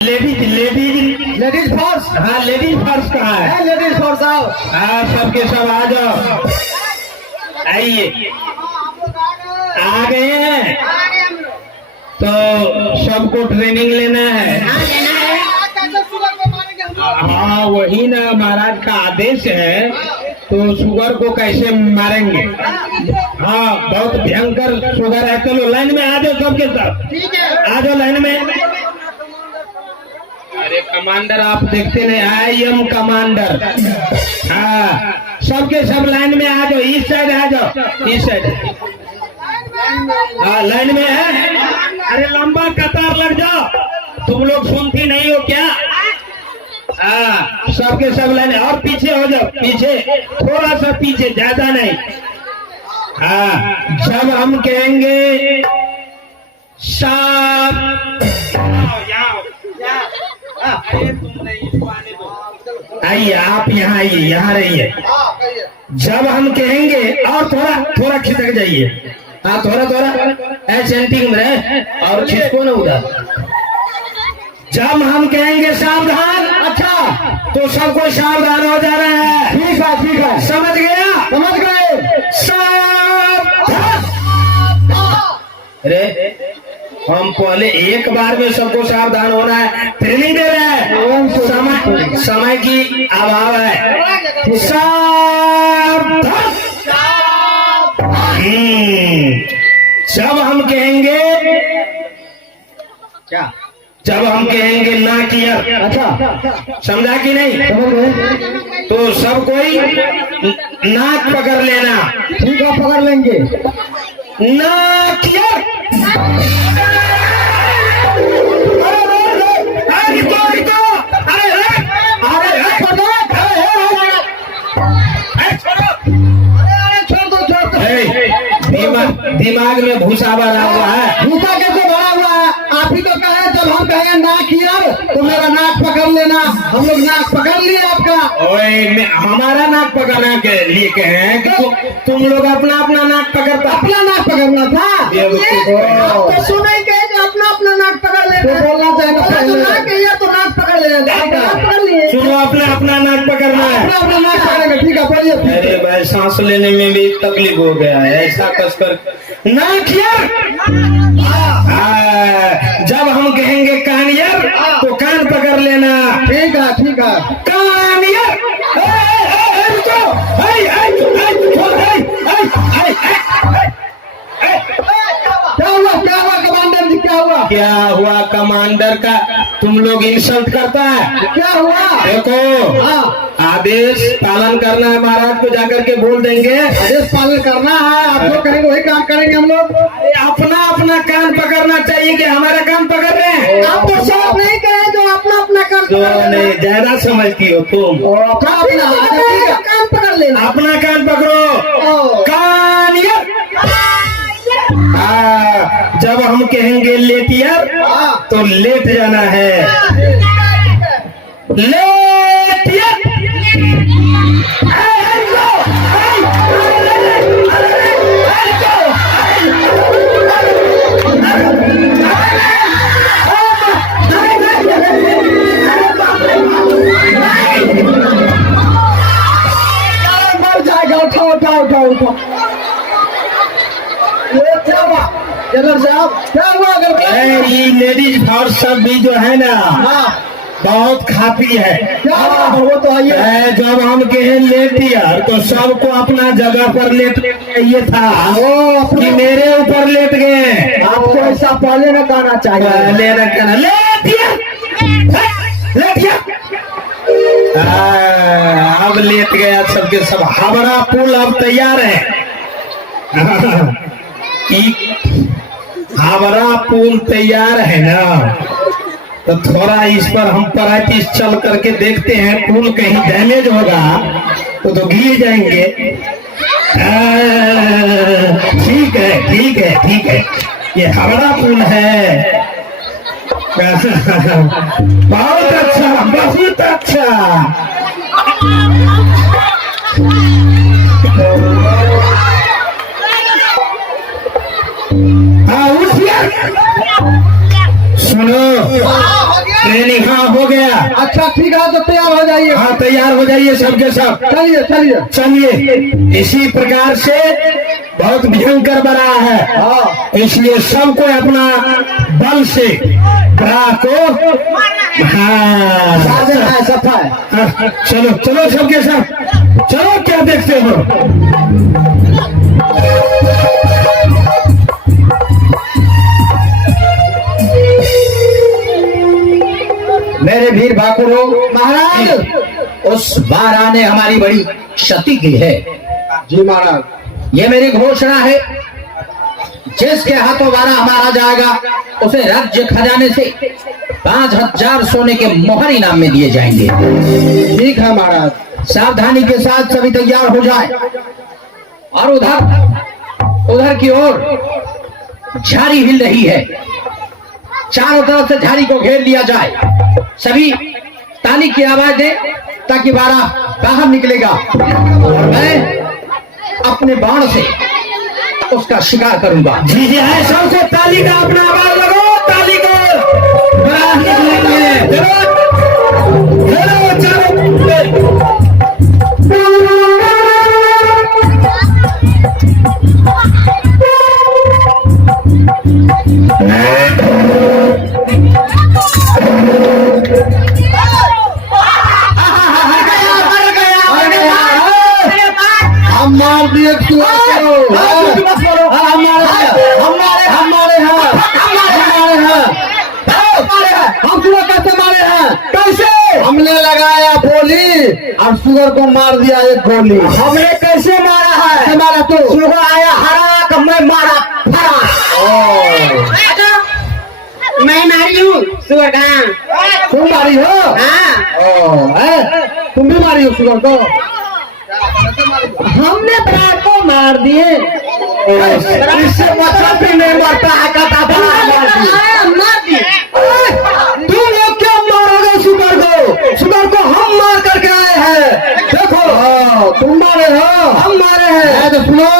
Ladies ladies ladies first. हाँ ladies first कहाँ है? लेडीज फर्स्ट आओ। हाँ सबके सब आ जाओ, आइए। आ गए हैं तो सबको ट्रेनिंग लेना है। हाँ वही ना, महाराज का आदेश है। तो शुगर को कैसे मारेंगे? हाँ बहुत भयंकर शुगर है। चलो लाइन में आ जाओ सबके सब, आ जाओ लाइन में। अरे कमांडर आप देखते नहीं, आई एम कमांडर। हाँ सबके सब लाइन में आ जाओ, इस साइड आ जाओ, इस साइड। हाँ लाइन में है। अरे लंबा कतार लग जाओ, तुम लोग सुनती नहीं हो क्या? हाँ सबके सब लाइन। और पीछे हो जाओ, पीछे थोड़ा सा पीछे, ज्यादा नहीं। हाँ जब हम कहेंगे सात, आइए आप यहाँ आइए, यहाँ रहिए। जब हम कहेंगे, और थोड़ा थोड़ा खिसक जाइए। हाँ थोड़ा थोड़ा सेंटिंग में, और खिसको ना उधर। जब हम कहेंगे सावधान, अच्छा तो सब कोई सावधान हो जा रहा है। ठीक है ठीक है, समझ गया? समझ गए। सावधान। अरे हम पहले एक बार में सबको सावधान होना है, ट्रेनिंग दे रहे हैं। समय की अभाव है। सावधान। जब हम कहेंगे क्या? जब हम कहेंगे ना किया, अच्छा समझा कि नहीं? समझ गए। तो सब कोई नाक पकड़ लेना। ठीक है पकड़ लेंगे। ना किया। दिमाग में भूसा भरा हुआ है। भूसा कैसे भरा हुआ है? आप ही तो कहे जब हम कहेंगे नाक यार तो मेरा नाक पकड़ लेना। हम लोग नाक पकड़ लिए आपका। ओए हमारा नाक पकड़ना के लिए कहे कि तुम लोग अपना अपना नाक पकड़ता। अपना नाक पकड़ना था। आप तो सुने के अपना अपना नाक पकड़ लेना। तो बोलना चाहिए तो नाक पकड़ लेना। सुनो, अपना अपना नाक पकड़ना है। अपना अपना नाक पकड़ेंगे। ठीक है बोलिए। अरे भाई सांस लेने में भी तकलीफ हो गया है, ऐसा कसकर नाक यार। जब हम कहेंगे कान यार तो कान पकड़ लेना। ठीक है ठीक है। कान यार। क्या हुआ कमांडर जी? क्या हुआ? क्या हुआ कमांडर का तुम लोग इंसल्ट करता है? क्या हुआ? देखो आदेश पालन करना है, महाराज को जाकर के बोल देंगे। आदेश पालन करना है, आप लोग कहेंगे वही काम करेंगे हम लोग। अपना अपना कान पकड़ना चाहिए कि हमारा कान पकड़ रहे हैं। आप तो सब नहीं कहे जो अपना अपना काम तो नहीं ज्यादा समझती हो तुम। अपना काम पकड़ लेना। अपना कान पकड़ो। कान यार। जब हम कहेंगे लेट यार तो लेट जाना है। लेट यार। क्या हुआ? अगर ये लेडीज फर्स्ट सब भी जो है ना बहुत खाती है। क्या वो तो आइए। जब हम कहे लेट यार तो सबको अपना जगह पर लेट ये था कि मेरे ऊपर लेट गए। आपको ऐसा पहले न कहना चाहिए। लेना कहना लेट यार। अब लेट गया सबके सब। हावड़ा पुल अब तैयार है। हावड़ा पुल तैयार है ना, तो थोड़ा इस पर हम प्रैक्टिस चल करके देखते हैं। पुल कहीं डैमेज होगा तो गिर जाएंगे। ठीक है ठीक है ठीक है, ये हावड़ा पुल है। बहुत अच्छा बहुत अच्छा। हाँ उठिए। सुनो ट्रेनिंग हाँ हो गया। अच्छा ठीक है, तो तैयार हो जाइए। हाँ तैयार हो जाइए सबके सब। चलिए चलिए चलिए इसी प्रकार से बहुत भयंकर बना है। हाँ इसलिए सबको अपना बल से ग्रह को साधन है, सफा है। हाँ, चलो चलो सबके सब चलो, क्या देखते हो। मेरे वीर भाकुरों, महाराज उस बारह ने हमारी बड़ी क्षति की है। जी महाराज। ये मेरी घोषणा है, जिसके हाथों बारह हमारा जाएगा उसे राज्य खजाने से 5000 सोने के मोहर इनाम में दिए जाएंगे। ठीक है महाराज। सावधानी के साथ सभी तैयार हो जाए। और उधर की ओर झाड़ी हिल रही है, चारों तरफ से झाड़ी को घेर लिया जाए। सभी ताली की आवाज दे ताकि बारह बाहर निकलेगा और मैं अपने बाण से उसका शिकार करूंगा। जी जी है, सबको ताली का अपना आवाज लगाओ, ताली को बाहर निकलेंगे। चलो चलो हम मार दिए हम सुगर कैसे मारे हैं? कैसे? हमने लगाया बोली और सुगर को मार दिया एक गोली। हमने कैसे मारा है? कैसे मारा तू? सुगर आया हरा तो मैं मारा फरा। मैं मारी हूँ सुअर का। तुम मारी हो? हाँ तुम भी मारी हो सुगर को? हमने प्राण को मार दिए। इससे मतलब भी नहीं मरता है, कहता मार दिए। तुम लोग क्या मारोगे सुगर को? सुगर को हम मार करके आए हैं। देखो तुम मारे हो, हम मारे हैं। तो सुनो,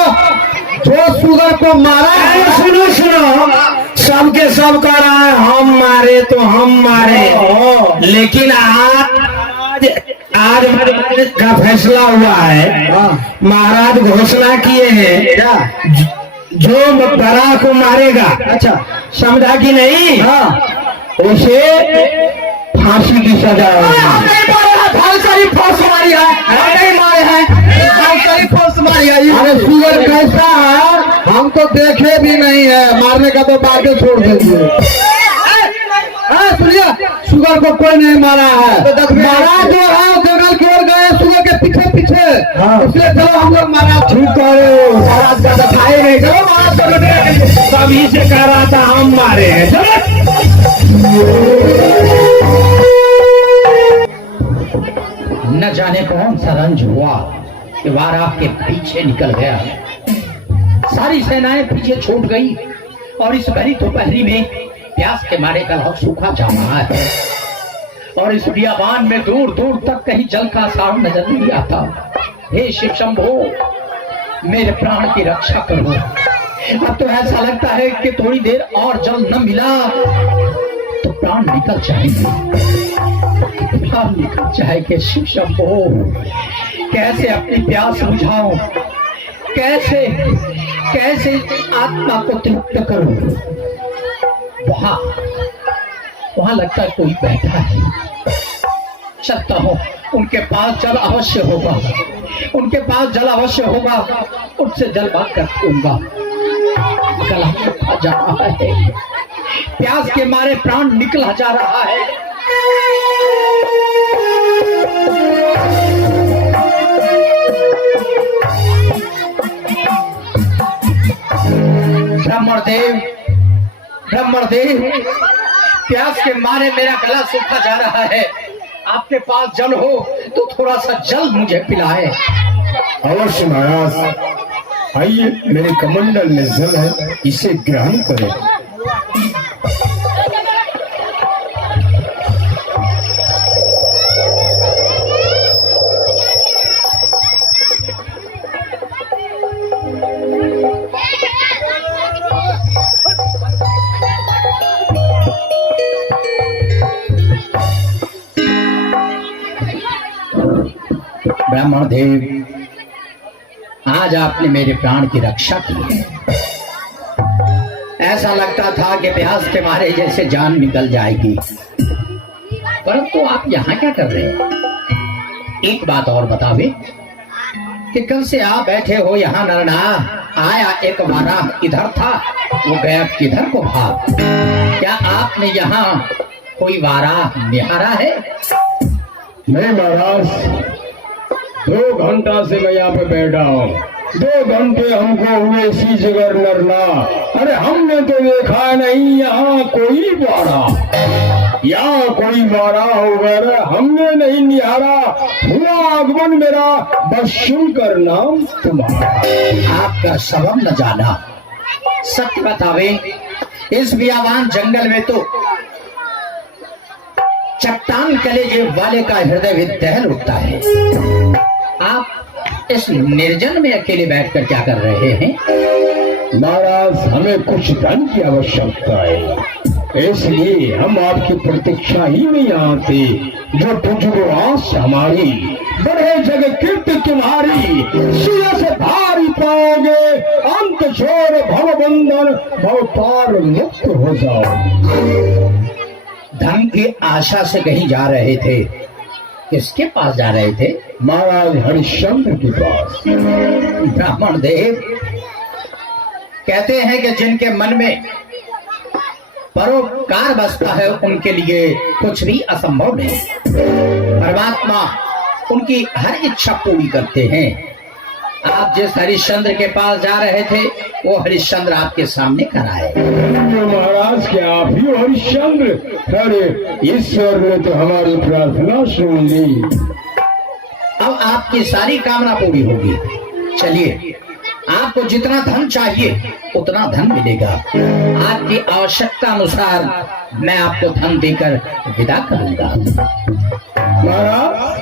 जो सुगर को मारा है, सुनो सुनो, सबके सब कह रहा है हम मारे तो हम मारे, लेकिन आज का फैसला हुआ है। महाराज घोषणा किए हैं जो बरा को मारेगा, अच्छा समझा कि नहीं, उसे फांसी की सजा होगी। फौस मारी है, नहीं मारे हैं, फौस मारी है। अरे सुगर कैसा है हम तो देखे भी नहीं है, मारने का तो बातें छोड़ देंगे। सुनिए, सुगर को कोई नहीं मारा है। महाराज जो है जंगल की ओर गए सुगर के पीछे पीछे, इसलिए चलो हम लोग महाराज ठीक करो। महाराज का दिखाए नहीं, चलो महाराज तभी से कह रहा था हम मारे हैं। न जाने कौन सा रंज हुआ कि वार आपके पीछे निकल गया। सारी सेनाएं पीछे छूट गई और इस भरी दोपहरी में प्यास के मारे गला सूखा जा रहा है और इस बियाबान में दूर दूर तक कहीं जल का सार नजर नहीं आता। हे शिव शंभो, मेरे प्राण की रक्षा करो। अब तो ऐसा लगता है कि थोड़ी देर और जल न मिला तो प्राण निकल जाएंगे, प्राण निकल जाएंगे। शिव शंभो, कैसे अपनी प्यास बुझाऊं, कैसे कैसे आत्मा को तृप्त करूं। वहां लगता है कोई बैठा है, चलता हूं, उनके पास जल अवश्य होगा, उनके पास जल अवश्य होगा, उनसे जल बात कर दूंगा। गला सूखा जा रहा है, प्यास के मारे प्राण निकला जा रहा है। ब्राह्मण देव, प्यास के मारे मेरा गला सूखा जा रहा है। आपके पास जल हो तो थोड़ा सा जल मुझे पिलाए। अवश्य महाराज, आइए, मेरे कमंडल में जल है, इसे ग्रहण करें। ब्राह्मण देव, आज आपने मेरे प्राण की रक्षा की है। ऐसा लगता था कि प्यास के मारे जैसे जान निकल जाएगी, परंतु आप यहाँ क्या कर रहे हैं? एक बात और बतावे कि कल से आप बैठे हो यहाँ नरनाह, आया एक वारा इधर था, वो गया किधर को भाग। क्या आपने यहाँ कोई वारा निहारा है? नहीं महाराज, 2 घंटा से मैं यहाँ पे बैठा हूँ। 2 घंटे हमको हुए इसी जगह नरना। अरे हमने तो देखा नहीं यहाँ कोई वारा, यहाँ कोई वारा होगा, हमने नहीं निहारा। हुआ आगमन मेरा, बस सुनकर नाम तुम्हारा। आपका सबब न जाना। सत्य बतावे, इस बियाबान जंगल में तो चट्टान कलेजे वाले का हृदय भी दहल उठता है। आप इस निर्जन में अकेले बैठकर क्या कर रहे हैं? महाराज, हमें कुछ धन की आवश्यकता है, इसलिए हम आपकी प्रतीक्षा ही नहीं आते। जो तुझको आस हमारी, बड़े जग कीर्ति तुम्हारी, सिर से भारी पाओगे, अंत छोड़ भव बंधन, भव पार मुक्त हो जाओ। धन की आशा से कहीं जा रहे थे, किसके पास जा रहे थे? महाराज हरिश्चंद्र के पास। ब्राह्मण देव, कहते हैं कि जिनके मन में परोपकार बसता है उनके लिए कुछ भी असंभव नहीं। परमात्मा उनकी हर इच्छा पूरी करते हैं। आप जिस हरिश्चंद्र के पास जा रहे थे, वो हरिश्चंद्र आपके सामने खड़ा है। महाराज, क्या आप ही हरिश्चंद्र? अरे ईश्वर ने तो हमारी प्रार्थना सुन ली। अब आपकी सारी कामना पूरी होगी। चलिए, आपको जितना धन चाहिए उतना धन मिलेगा। आपकी आवश्यकता अनुसार मैं आपको धन देकर विदा करूंगा। महाराज,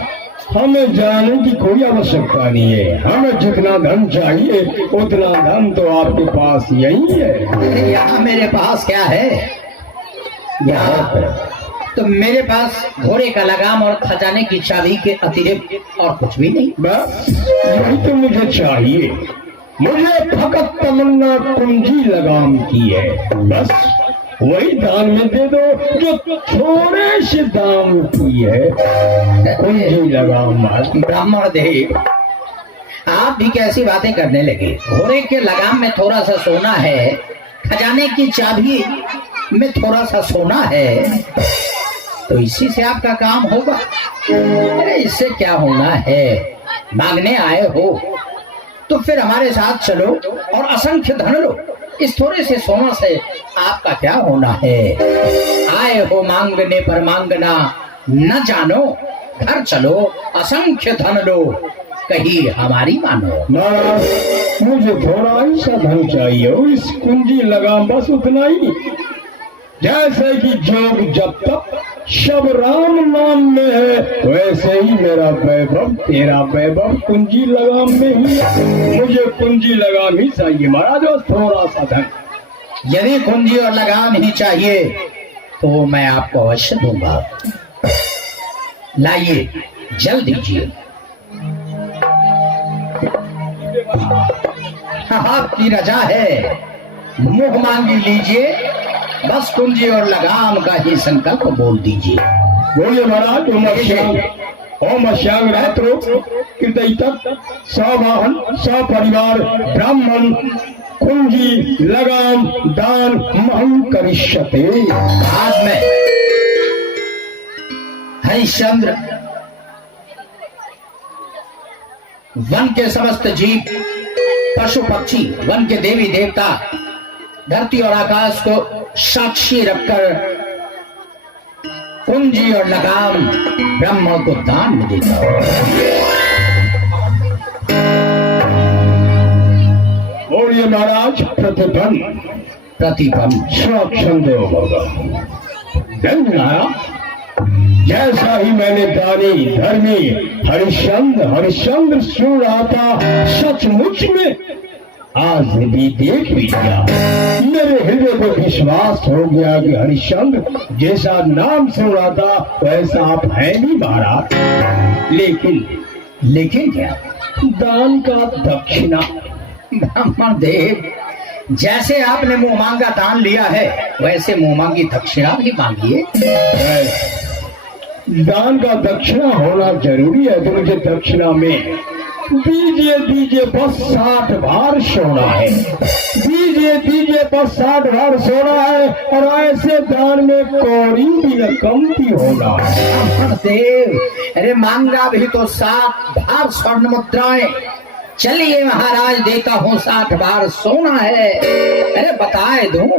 हमें जाने की कोई आवश्यकता नहीं है। हमें जितना धन चाहिए उतना धन तो आपके पास यही है। यहाँ मेरे पास क्या है? यहाँ तो मेरे पास घोड़े का लगाम और खजाने की चाबी के अतिरिक्त और कुछ भी नहीं। बस यही तो मुझे चाहिए। मुझे फकत तमन्ना कुंजी लगाम की है, बस वही दान में दे दो जो थोड़े से दाम की है। कुंजी लगाम। ब्राह्मण देव, आप भी कैसी बातें करने लगे? घोड़े के लगाम में थोड़ा सा सोना है, खजाने की चाबी में थोड़ा सा सोना है, तो इसी से आपका काम होगा? अरे इससे क्या होना है? मांगने आए हो तो फिर हमारे साथ चलो और असंख्य धन लो। इस थोड़े से सोना से आपका क्या होना है? आए हो मांगने पर मांगना न जानो, घर चलो असंख्य धन लो, कहीं हमारी मानो। महाराज, मुझे थोड़ा ही सा धन चाहिए, इस कुंजी लगाम, बस उतना ही। जैसे कि जोग जब तक शब राम नाम में है, वैसे ही मेरा वैभव तेरा वैभव कुंजी लगाम में ही है। मुझे कुंजी लगाम ही चाहिए महाराज, और थोड़ा सा धन। यदि कुंजी और लगाम ही चाहिए तो मैं आपको अवश्य दूंगा। लाइए, जल दीजिए। आपकी रजा है, मुंह मांगी लीजिए, बस कुंजी और लगाम का ही संकल्प बोल दीजिए। बोलिए महाराज। ओम अश्यांग रात्रो कीर्तयितक सवाहन सपरिवार ब्राह्मण कुंजी लगाम दान महं करिष्यते। आज मैं हरिश्चंद्र वन के समस्त जीव, पशु पक्षी, वन के देवी देवता, धरती और आकाश को साक्षी रखकर कुंजी और लगाम ब्रह्म को दान में देता हूं। बोलिए महाराज। प्रतिपन प्रतिपन स्वच्छंदेव होगा। जैसा ही मैंने दानी धर्मी हरिश्चंद्र सुन रहा था, सचमुच में आज भी देख भी लिया। मेरे हृदय को विश्वास हो गया कि हरिश्चंद्र जैसा नाम सुन रहा था वैसा आप है नहीं महाराज। लेकिन लेकिन क्या? दान का दक्षिणा। ब्राह्मण देव, जैसे आपने मुंह मांगा दान लिया है, वैसे मुंह मांगी दक्षिणा भी मांगिए। दान का दक्षिणा होना जरूरी है, तो मुझे दक्षिणा में दीजिए बस 60 भार सोना है। दीजिए बस 60 भार सोना है, और ऐसे दान में कौड़ी भी न कमती होना है। देव, अरे मांगा भी तो 7 भार स्वर्ण मुद्राएं। चलिए महाराज, देता हूँ 60 भार सोना है। अरे बताए दूं,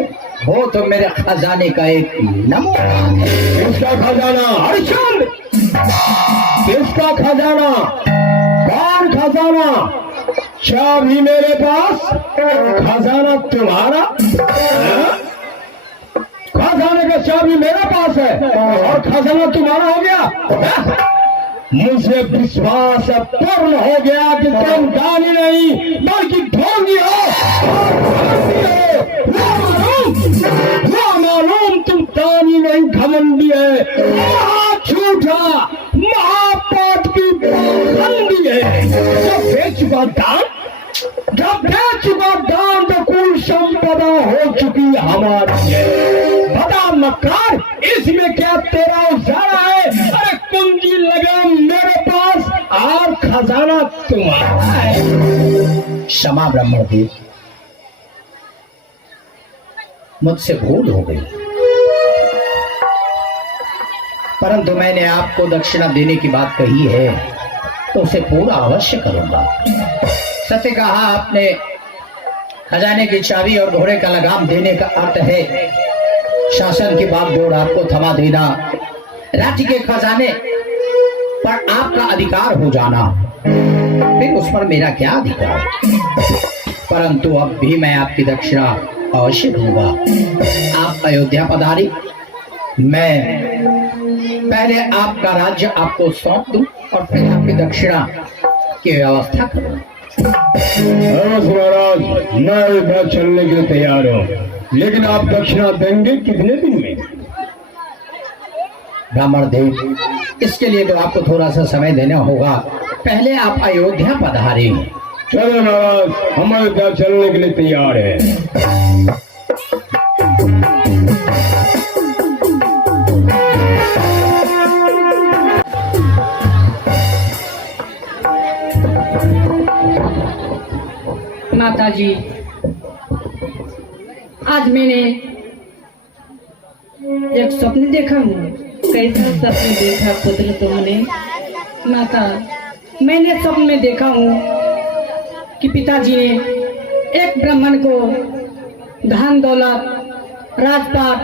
वो तो मेरे खजाने का एक नमूना है। किसका खजाना? हरिश्चंद्र, किसका खजाना? कौन खजाना? चाबी मेरे पास, खजाना तुम्हारा। खजाने का चाबी मेरे पास है और खजाना तुम्हारा हो गया। मुझे विश्वास पूर्ण हो गया कि तुम दानी नहीं बल्कि ढोंगी हो। मालूम तुम दानी नहीं, घमंडी है, झूठा, महापाप की पाखंडी है। जब बेचुका दान तो कुल संपदा हो चुकी हमारी है। बता मक्कार, इसमें क्या तेरा उजारा है? अरे कुंजी लगा मेरे पास और खजाना तुम्हारा है। क्षमा ब्राह्मण देव, मुझसे भूल हो गई, परंतु मैंने आपको दक्षिणा देने की बात कही है तो उसे पूरा अवश्य करूंगा। सत्य कहा आपने, खजाने की चाबी और घोड़े का लगाम देने का अर्थ है शासन की बागडोर आपको थमा देना, राज्य के खजाने पर आपका अधिकार हो जाना, फिर उस पर मेरा क्या अधिकार? परंतु अब भी मैं आपकी दक्षिणा अवश्य दूंगा। आप अयोध्या पधारी, मैं पहले आपका राज्य आपको सौंप दूं और फिर आपकी दक्षिणा की व्यवस्था करूं। महाराज, मैं अयोध्या चलने के लिए तैयार हूँ, लेकिन आप दक्षिणा देंगे कितने दिन में? ब्राह्मण देव, इसके लिए तो आपको थोड़ा सा समय देना होगा। पहले आप अयोध्या पधारे। चलो महाराज, हम अयोध्या चलने के लिए तैयार है। माता जी, आज मैंने एक स्वप्न देखा हूँ। कैसा स्वप्न देखा पुत्र तुमने? माता, मैंने स्वप्न में देखा हूँ कि पिताजी ने एक ब्राह्मण को धन दौलत राजपाट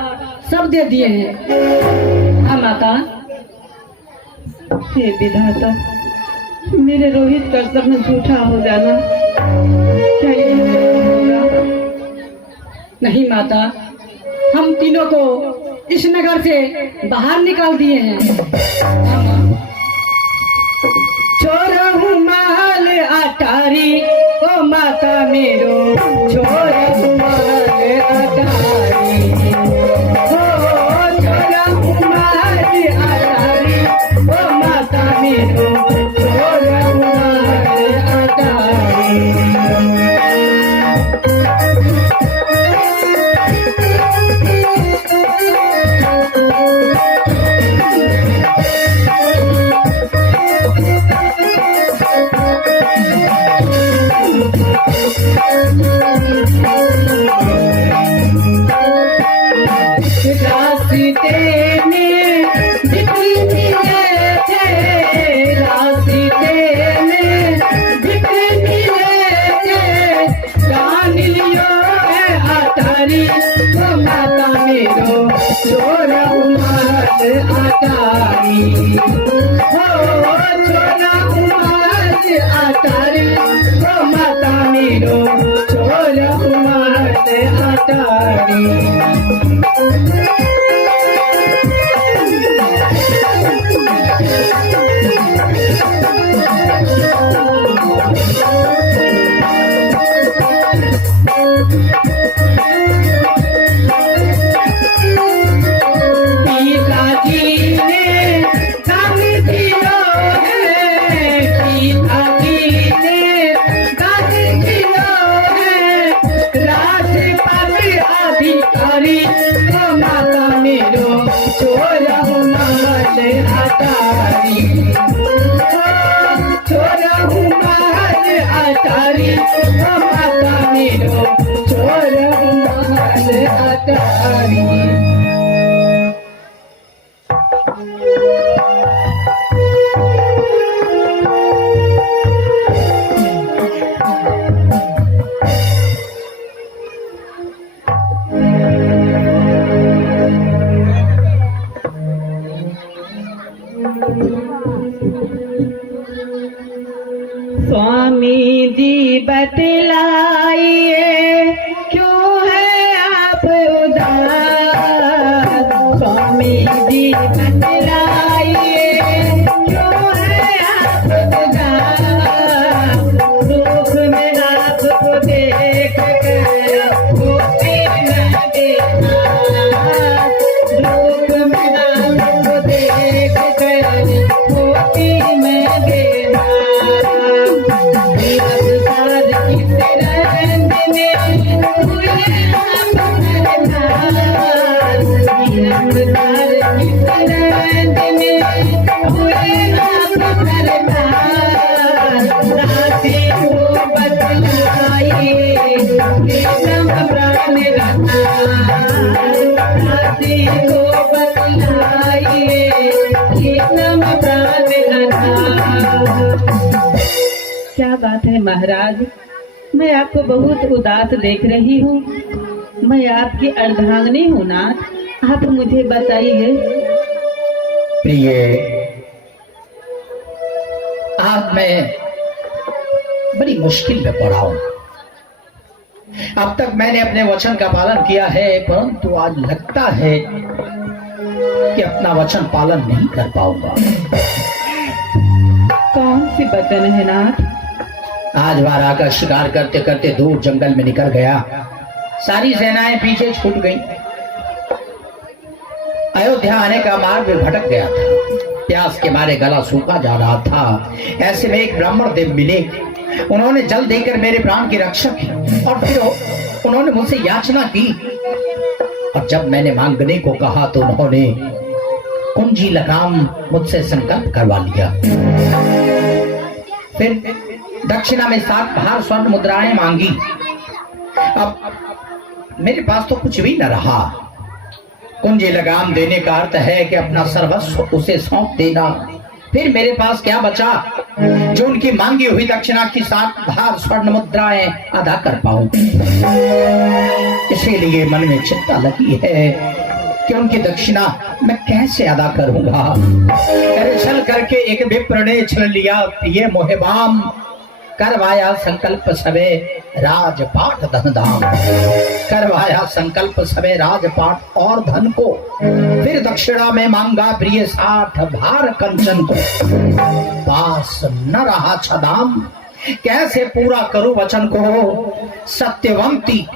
सब दे दिए हैं। हाँ माता। हे विधाता, मेरे रोहित का सपना झूठा हो जाना क्या ये होगा? नहीं माता, हम तीनों को इस नगर से बाहर निकाल दिए हैं। छोरा माल अटारी, ओ माता मेरो, छोरा माल अटारी, ओ छोरा माल अटारी, ओ माता मेरो, छोरा माल अटारी। माता मेरो, छोरा उमर अटारी, हो छोरा उमर अटारी, हो माता मेरो, छोरा उमर अटारी। छोरा हूँ माल अटारी, छोरा हूँ माल अटारी, माता मेरो छोरा हूँ माल अटारी। स्वामी जी बतलाइए क्यों है आप उदास, स्वामी जी बतलाइए क्यों है आप उदास, दुख में आपको देख कर होती मैं बेहाल, दुख में आपको देख कर होती मैं बेहाल। क्या बात है महाराज, मैं आपको बहुत उदास देख रही हूँ। मैं आपकी अर्धांगिनी हूँ नाथ, आप मुझे बताइए। प्रिय, आज मैं बड़ी मुश्किल में पड़ा हूं। अब तक मैंने अपने वचन का पालन किया है, परंतु आज लगता है कि अपना वचन पालन नहीं कर पाऊंगा। कौन सी वचन है नाथ? आज वारा का शिकार करते करते दूर जंगल में निकल गया, सारी सेनाएं पीछे छूट गईं। अयोध्या आने का मार्ग भटक गया था, प्यास के मारे गला सूखा जा रहा था। ऐसे में एक ब्राह्मण देव मिले, उन्होंने जल देकर मेरे प्राण की रक्षा की और फिर उन्होंने मुझसे याचना की। और जब मैंने मांगने को कहा तो उन्होंने कुंजी लगाम मुझसे संकल्प करवा लिया। फिर दक्षिणा में 7 भार स्वर्ण मुद्राएं मांगी। अब मेरे पास तो कुछ भी न रहा। कुंजी लगाम देने का अर्थ है कि अपना सर्वस्व उसे सौंप देना। फिर मेरे पास क्या बचा जो उनकी मांगी हुई दक्षिणा की 7 भार स्वर्ण मुद्राएं अदा कर पाऊं। इसीलिए मन में चिंता लगी है कि उनकी दक्षिणा मैं कैसे अदा करूंगा। अरे छल करके एक विप्र ने छल लिया, ये मोहबाम करवाया संकल्प सबे राजपाट धन धाम। करवाया संकल्प सबे राजपाट और धन को, फिर दक्षिणा में मांगा प्रिय 60 भार कंचन को। पास न रहा छदाम, कैसे पूरा करूं वचन को। सत्यवंती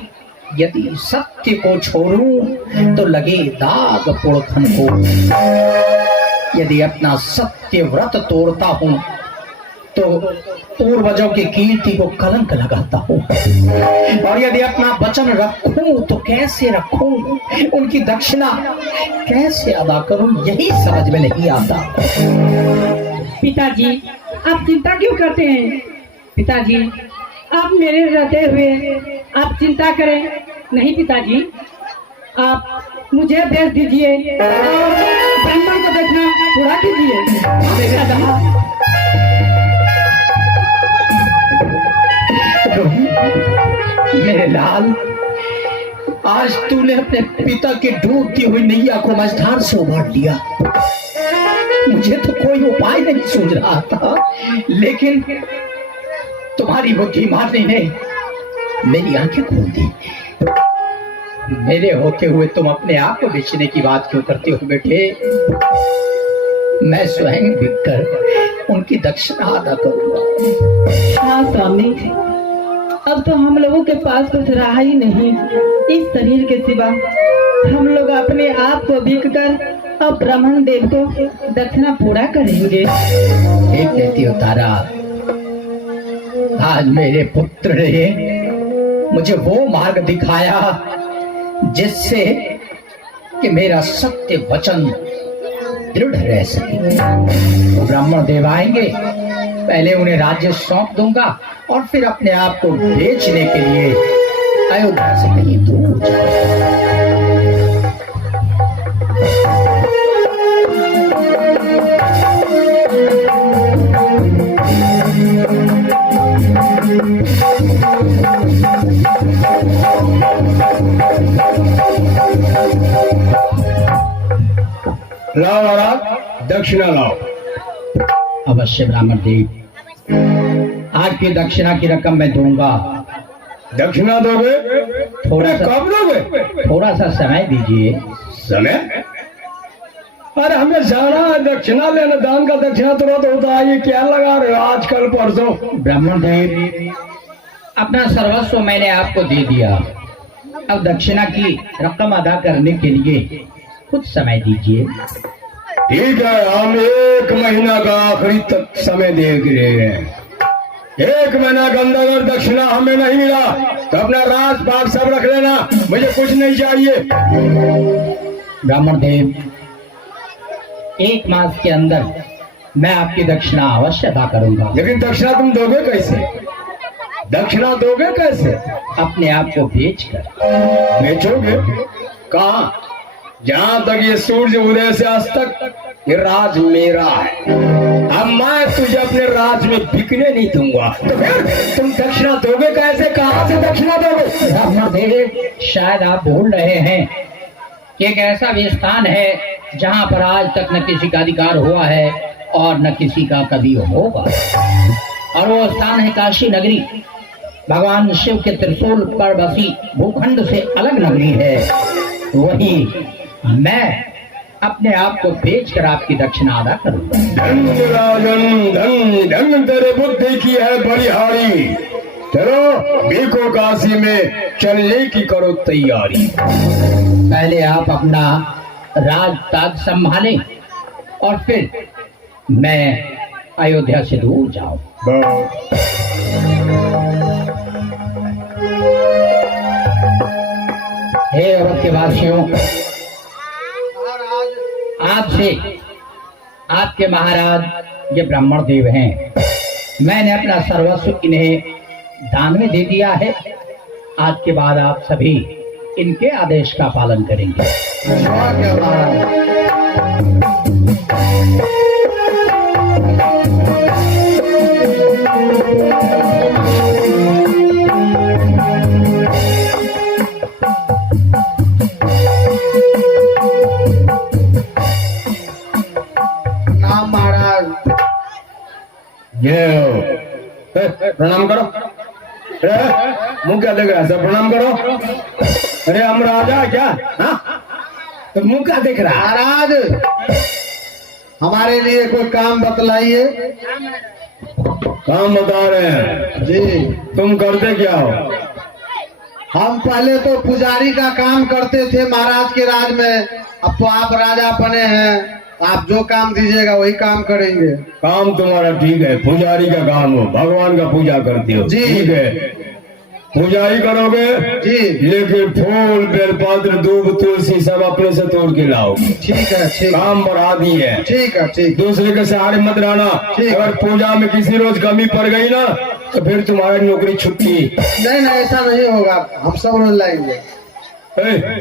यदि सत्य को छोड़ूं तो लगे दाग पुरखन को। यदि अपना सत्य व्रत तोड़ता हूं तो पूर्वजों की कीर्ति को कलंक लगाता हूँ। और यदि अपना वचन रखूं तो कैसे रखूं, उनकी दक्षिणा कैसे अदा करूं, यही समझ में नहीं आता। पिताजी आप चिंता क्यों करते हैं? पिताजी आप मेरे रहते हुए आप चिंता करें नहीं। पिताजी आप मुझे भेज दीजिए और ब्राह्मण को देखना पूरा कीजिए। मेरे लाल, आज तूने अपने पिता के डूबती हुई नैया को मझधार से उबार लिया। मुझे तो कोई उपाय नहीं सूझ रहा था, लेकिन तुम्हारी बुद्धिमानी ने मेरी आंखें खोल दी। मेरे होते हुए तुम अपने आप को बेचने की बात क्यों करते हो बेटे? मैं स्वयं बिककर उनकी दक्षिणा अदा करूंगा। हाँ स्वामी, अब तो हम लोगों के पास कुछ रहा ही नहीं। इस शरीर के सिवा हम लोग अपने आप को बिक कर अब ब्राह्मण देव को दक्षिणा पूरा करेंगे। एक कहती हो तारा, आज मेरे पुत्र ने मुझे वो मार्ग दिखाया जिससे कि मेरा सत्य वचन दृढ़ रह सके। तो ब्राह्मण देव आएंगे, पहले उन्हें राज्य सौंप दूंगा और फिर अपने आप को बेचने के लिए अयोध्या से कहीं दूर जाऊंगा। लाओ महाराज, दक्षिणा लाओ। अवश्य ब्राह्मण देव, आज की दक्षिणा की रकम मैं दूंगा। दक्षिणा दोगे? थोड़ा सा कब दोगे? थोड़ा सा समय दीजिए। समय? अरे हमें जाना है, दक्षिणा लेना, दान का दक्षिणा तुरंत होता है, ये क्या लगा रहे हो आजकल परसों? ब्राह्मण देव, अपना सर्वस्व मैंने आपको दे दिया, अब दक्षिणा की रकम अदा करने के लिए कुछ समय दीजिए। ठीक है, हम 1 महीना का आखिरी तक समय देख रहे हैं। 1 महीना के अंदर अगर दक्षिणा हमें नहीं मिला तो अपना राज पाट सब रख लेना, मुझे कुछ नहीं चाहिए। ब्राह्मण देव, 1 मास के अंदर मैं आपकी दक्षिणा अवश्य अदा करूंगा। लेकिन दक्षिणा तुम दोगे कैसे? दक्षिणा दोगे कैसे? अपने आप को बेचकर। बेचोगे? कहाँ? जहाँ तक ये सूर्य उदय से अस्त तक ये राज मेरा है। अब मैं तुझे अपने राज में बिकने नहीं दूंगा, तो फिर तुम दक्षिणा दोगे कैसे? कहाँ से दक्षिणा दोगे? ब्राह्मण देव, शायद आप भूल रहे हैं कि एक ऐसा भी स्थान है जहाँ पर आज तक न किसी का अधिकार हुआ है और न किसी का कभी होगा, और वो स्थान है काशी नगरी। भगवान शिव के त्रिशूल पर बसी भूखंड से अलग नगरी है। वही मैं अपने आप को बेचकर आपकी दक्षिणा अदा करूंगा। धन राजन, धन धन तेरे बुद्धि की है बलिहारी। चलो बिको काशी में चलने की करो तैयारी। पहले आप अपना राज ताज संभालें और फिर मैं अयोध्या से दूर जाऊं। हे अवध के वासियों, आपसे आपके महाराज ये ब्राह्मण देव हैं। मैंने अपना सर्वस्व इन्हें दान में दे दिया है। आज के बाद आप सभी इनके आदेश का पालन करेंगे। प्रणाम करो। मुंह क्या देख रहा है? सब प्रणाम करो। अरे हम राजा क्या? हाँ? तो मुंह क्या देख रहा है? महाराज, हमारे लिए कोई काम बतलाइए। काम बता रहे हैं जी। तुम करते क्या हो? हम पहले तो पुजारी का काम करते थे महाराज के राज में, अब तो आप राजा बने हैं, आप जो काम दीजिएगा वही काम करेंगे। काम तुम्हारा ठीक है, पुजारी का काम हो, भगवान का पूजा करते हो, जी। ठीक है, पूजा ही करोगे जी। लेकिन फूल बेलपत्र दूब तुलसी सब अपने से तोड़ के लाओगे। ठीक है, ठीक काम बढ़ा दी है। ठीक है, ठीक। दूसरे के सहारे मत रहना। ठीक। अगर पूजा में किसी रोज कमी पड़ गई ना तो फिर तुम्हारी नौकरी छुट्टी। नहीं नहीं, ऐसा नहीं होगा, हम सब रोज लाएंगे।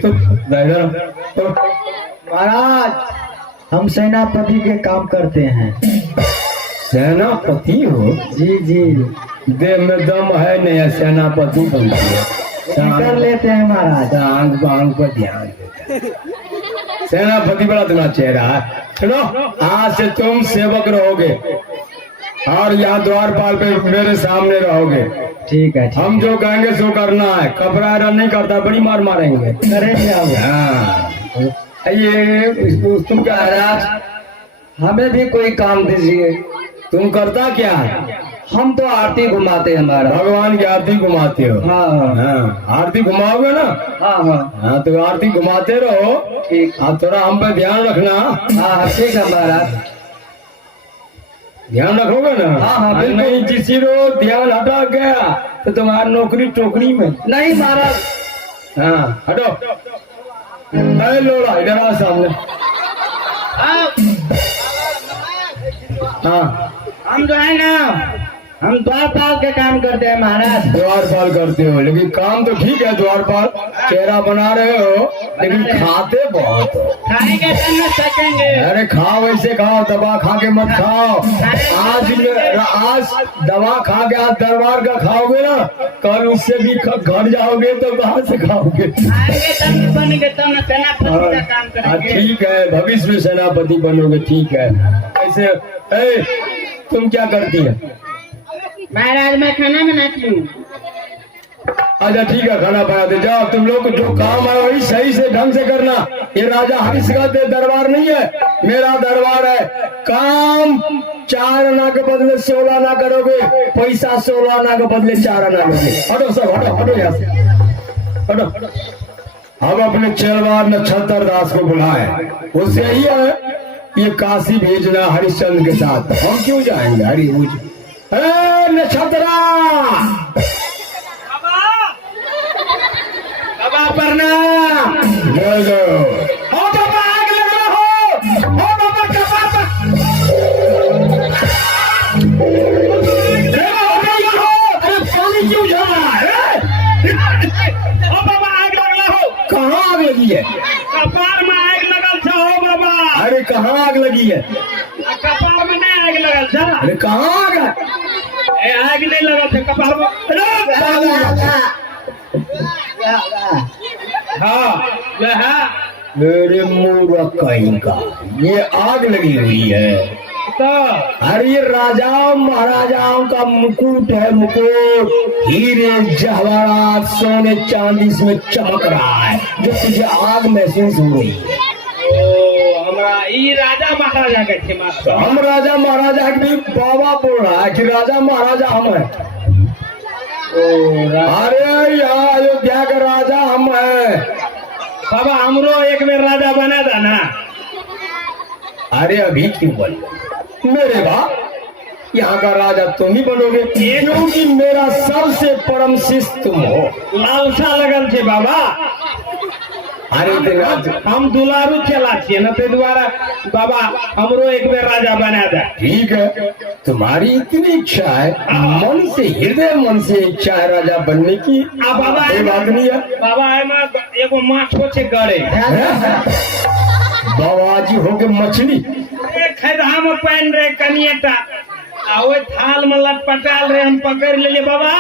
तो महाराज, हम सेनापति के काम करते हैं। सेनापति हो? जी जी। देह में दम है नहीं, सेनापति बनती है। कर लेते हैं महाराज। आंख बांग पर ध्यान देता है। सेनापति बड़ा तुम्हारा चेहरा है। सुनो, आज से तुम सेवक रहोगे और यहाँ द्वारपाल पे मेरे सामने रहोगे। ठीक है, ठीक। हम जो कहेंगे सो करना है। कपड़ा रन नहीं करता, बड़ी मार मारेंगे। करेंगे आप। हाँ, ये तुम क्या महाराज? हमें भी कोई काम दीजिए। तुम करता क्या है? हम तो आरती घुमाते हैं महाराज। भगवान की आरती घुमाते हो? हाँ हाँ, आरती घुमाओगे ना? हाँ हाँ हाँ, तो आरती घुमाते रहो। ठीक। आप थोड़ा हम पे ध्यान रखना। हाँ ठीक है महाराज। ध्यान रखोगे ना? हाँ, हाँ, बिल्कुल। नहीं, किसी रोज ध्यान हटा गया तो तुम्हारी नौकरी टोकरी में। नहीं महाराज। हाँ, हटो। अरे लोड़ा इधर आ सामने। हाँ हम जो है ना, हम द्वारपाल का काम करते हैं महाराज। द्वारपाल करते हो, लेकिन काम तो ठीक है द्वारपाल, चेहरा बना रहे हो, लेकिन खाते बहुत हो। खाएंगे तब न सकेंगे। अरे खाओ, वैसे खाओ, दवा खा के मत खाओ। आज दवा खा के आज दरबार का खाओगे ना, कल उससे भी घर जाओगे तो कहाँ से खाओगे? खाएंगे तब न बनेंगे, तब न सेनापति का काम करेंगे। ठीक है, भविष्य में सेनापति बनोगे, ठीक है। ऐसे तुम क्या करती है? महाराज मैं खाना बनाती हूँ। अच्छा ठीक है, खाना बना दे जाओ। तुम लोग को जो काम है वही सही से ढंग से करना। ये राजा हरीश का दरबार नहीं है, मेरा दरबार है। काम 4 आना के बदले 16 आना करोगे, पैसा 16 आना के बदले 4 आना लोगे। हटो सब, हटो हटो यहाँ से, हटो। हम अपने चेलवार नक्षत्र दास को बुलाए, उससे यही है ये काशी भेजना हरिश्चंद्र के साथ। हम क्यों जाएंगे हरिभुज? नक्षत्रा बाबा प्रणाम। हो बाबा आग लगा हो बाबा कपार अरे पानी क्यों जा रहा है? ओ बाबा आग लगला हो। कहाँ आग लगी है? कपार में आग लगल छ हो बाबा। अरे कहाँ आग लगी है? कपार में नहीं आग लगल छ। अरे कहाँ आग है? ए आग नहीं लगल छ कपार में। हाँ वह मेरे मूर्ख कहीं का, ये आग लगी हुई है। तो अरे ये राजाओं महाराजाओं का मुकुट है, मुकुट हीरे जवाहरात सोने चांदी इसमें चमक रहा है, जो तुझे आग महसूस हो रही है। ओ हमरा ई राजा महाराजा के थे मास्टर। हम राजा महाराजा के भी बाबा बोल रहा है कि राजा महाराजा हम है। अरे यहाँ अयोध्या का राजा हम है बाबा। हमरो एक बेर राजा बना था ना। अरे अभी क्यों बोल मेरे बाप, यहाँ का राजा तुम ही बनोगे, क्योंकि मेरा सबसे परम शिष्य तुम हो। लालसा लगल छे बाबा। अरे हम दुलारू चला छिए ना, ते द्वारा बाबा हमरो एक बेर राजा बना दे। ठीक है, तुम्हारी इतनी इच्छा है, मन से हृदय मन से इच्छा है राजा बनने की। आ बाबा ये बात नहीं है बाबा एमा एगो माछो छे गड़े। बाबाजी हो के मछली एक खैदा में पहन रहे कनिएटा आ ओइ थाल में लटपटाल रहे, हम पकड़ लेलिए बाबा।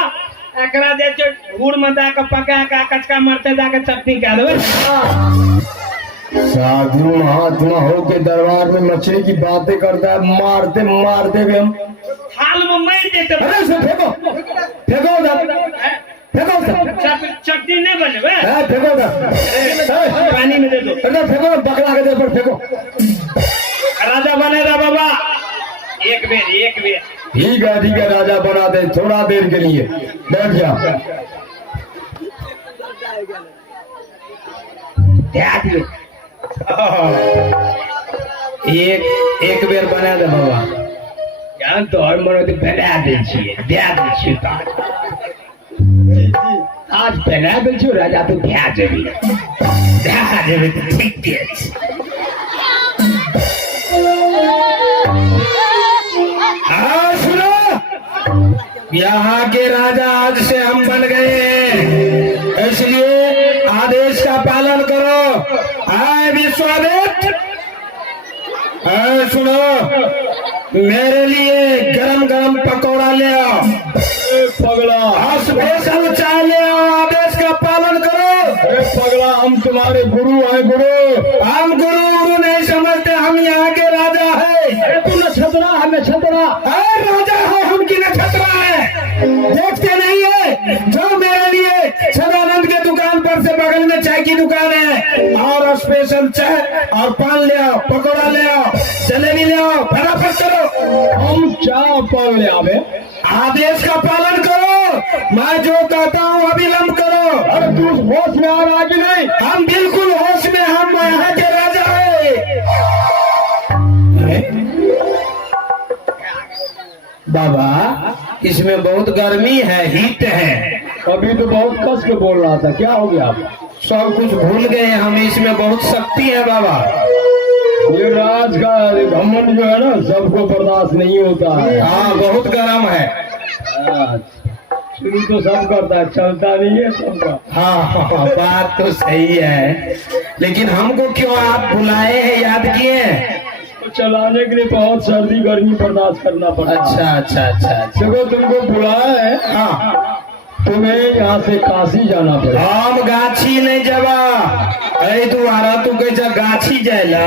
एकरा जे छै गुड़ में दा के पका के कचका मरचा दा के चटनी के देबै। साधु महात्मा हो के दरबार में मछली की बातें करता है, मारते मारते भी हम थाल में मर जेते। अरे से फेंको फेंको उधर, फेंको उधर। चटनी नहीं बनेबे, फेंको उधर, पानी में दे दो। उधर फेंको, बकरा के दे पर फेंको। राजा बनेगा बाबा एक बेर। ठीक है राजा बना दे, थोड़ा देर के लिए बैठ जा। एक बेर बना दे बाबा। यहाँ तो और मनो तो बना दे छिए, दे दे छिए तो आज बना दे छिए राजा तो क्या देबी, देखा देबी तो ठीक दे। हाँ सुनो, यहाँ के राजा आज से हम बन गए, इसलिए आदेश का पालन करो। आए विश्वामित्र, सुनो, मेरे लिए गरम गरम पकौड़ा ले आओ। पगला स्पेशल चाय ले आओ, आदेश का पालन करो। अरे पगला, हम तुम्हारे गुरु हैं, गुरु। हम गुरु नहीं समझते, हम यहाँ के राजा है। अरे तू नक्षत्रा है, नक्षत्रा राजा है, हम की नक्षत्रा है, देखते नहीं है। जो मेरे लिए सदानंद के दुकान पर से बगल में चाय की दुकान है, और स्पेशल चाय और पान ले आओ, पकौड़ा ले आओ, जलेबी ले आओ, फटाफट करो। हम चाय पान ले आवे, आदेश का पालन करो। मैं जो कहता हूँ अविलंब करो। अरे तू होश में आ रहा कि नहीं? हम बिल्कुल होश में, हम यहाँ के राजा है। बाबा इसमें बहुत गर्मी है, हीट है। अभी तो बहुत कस के बोल रहा था, क्या हो गया? सब कुछ भूल गए हम, इसमें बहुत शक्ति है बाबा। ये राज का घमंड जो है ना सबको बर्दाश्त नहीं होता है। हाँ बहुत गर्म है। शुरू तो सब करता है, चलता नहीं है सबका। हाँ हाँ बात तो सही है, लेकिन हमको क्यों आप बुलाए हैं, याद किए हैं? तो चलाने के लिए बहुत सर्दी गर्मी बर्दाश्त करना पड़ता है। अच्छा अच्छा अच्छा अच्छा। देखो तुमको बुलाया है, हाँ तुम्हें यहाँ से काशी जाना पड़ेगा। हम गाछी नहीं जबा, अरे तुम्हारा तू कैसा गाछी जायला?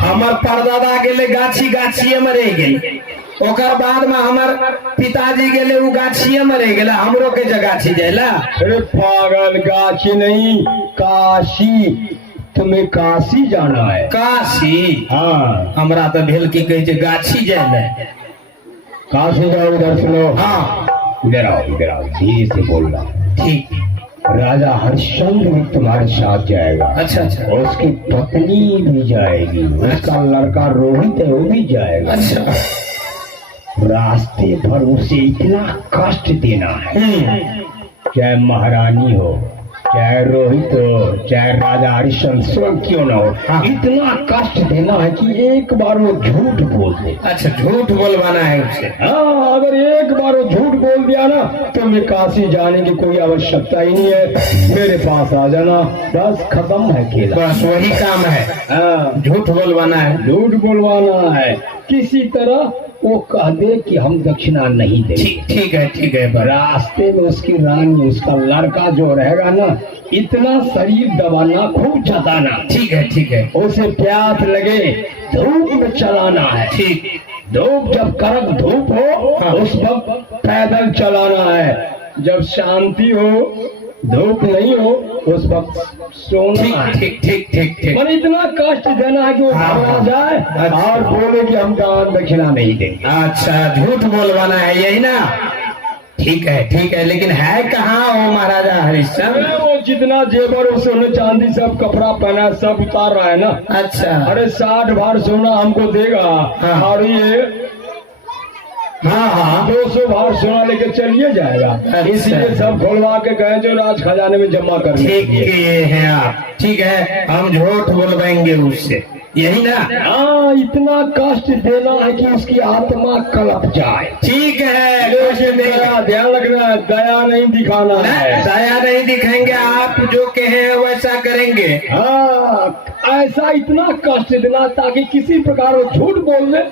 हमार परदादा गेले गाछी गाछिए में रह गई, ओकर बाद में हमार पिताजी गेले उ गाछिए में रह गेला, हमरो के गाछी जायला। अरे पागल, गाछी नहीं काशी, तुम्हें काशी जाना है। काशी? हाँ हमरा तो भेल की कहे गाछी जायला। काशी जाओ, इधर सुनो। हाँ इधर आओ, धीरे से बोलना। ठीक। राजा हरिश्चंद्र भी तुम्हारे साथ जाएगा। अच्छा अच्छा। और उसकी पत्नी भी जाएगी, उसका लड़का रोहित है वो भी जाएगा। अच्छा। रास्ते भर उसे इतना कष्ट देना है, चाहे महारानी हो, चाहे रोहित हो, चाहे राजा हरिश्चंद्र स्वयं क्यों न हो, हाँ। इतना कष्ट देना है कि एक बार वो झूठ बोल दे। अच्छा झूठ बोलवाना है उसे? हाँ, अगर एक बार वो झूठ बोल दिया ना तो मैं काशी जाने की कोई आवश्यकता ही नहीं है, मेरे पास आ जाना, बस खत्म है खेल। बस वही काम है, हाँ, झूठ बोलवाना है। झूठ बोलवाना है, किसी तरह वो कह दे कि हम दक्षिणा नहीं देंगे। ठीक है ठीक है। रास्ते में उसकी रानी, उसका लड़का जो रहेगा ना, इतना शरीर दबाना, खूब जताना। ठीक है। उसे प्यास लगे, धूप में चलाना है। ठीक। धूप जब कड़क धूप हो, हाँ। उस वक्त पैदल चलाना है। जब शांति हो, धूप नहीं हो, उस वक्त सोना है। ठीक। पर इतना कष्ट देना है कि वो हाँ, घबरा हाँ। जाए अच्छा। और बोले कि हम दान दक्षिणा नहीं देंगे। अच्छा झूठ बोलवाना है, यही ना? ठीक है, लेकिन है कहाँ वो महाराजा हरिश्चंद्र? अरे वो जितना जेवर सोने चांदी सब कपड़ा पहना सब उतार रहा है ना। अच्छा। अरे 60 भार सोना हमको देगा, हाँ। और ये हाँ 200 भार सोना लेके चलिए जाएगा। अच्छा। इसीलिए सब खोलवा के गए जो राज खजाने में जमा करने के ठीक लिए। किए हैं आप। ठीक है, हम झूठ बोलवाएंगे उससे, यही ना? हाँ, इतना कष्ट देना है कि उसकी आत्मा कलप जाए। ठीक है। लेकिन दया, ध्यान रखना, दया नहीं दिखाना है। दया नहीं दिखाएंगे, आप जो कहे वैसा करेंगे। हाँ, ऐसा इतना कष्ट देना ताकि किसी प्रकार वो झूठ बोल दे।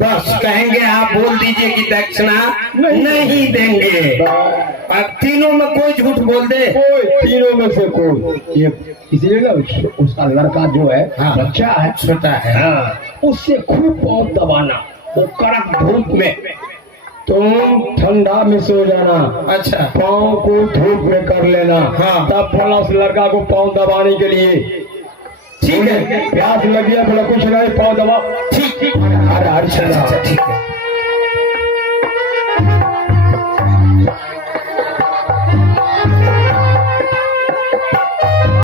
बस कहेंगे आप बोल दीजिए कि दक्षिणा नहीं देंगे, और तीनों में कोई झूठ बोल दे। कोई तीनों में से कोई, ये इसलिए ना उसका लड़का जो है, हाँ। बच्चा है, छोटा है। हाँ, उससे खूब पाँव दबाना, वो कड़क धूप में। तुम ठंडा में सो जाना, अच्छा। पाँव को धूप में कर लेना। हाँ। तब बोला उस लड़का को पाँव दबाने के लिए। ठीक है। प्यास लगी है, बोला कुछ नहीं, पाँव दबा। ठीक। अरे अच्छा ठीक है।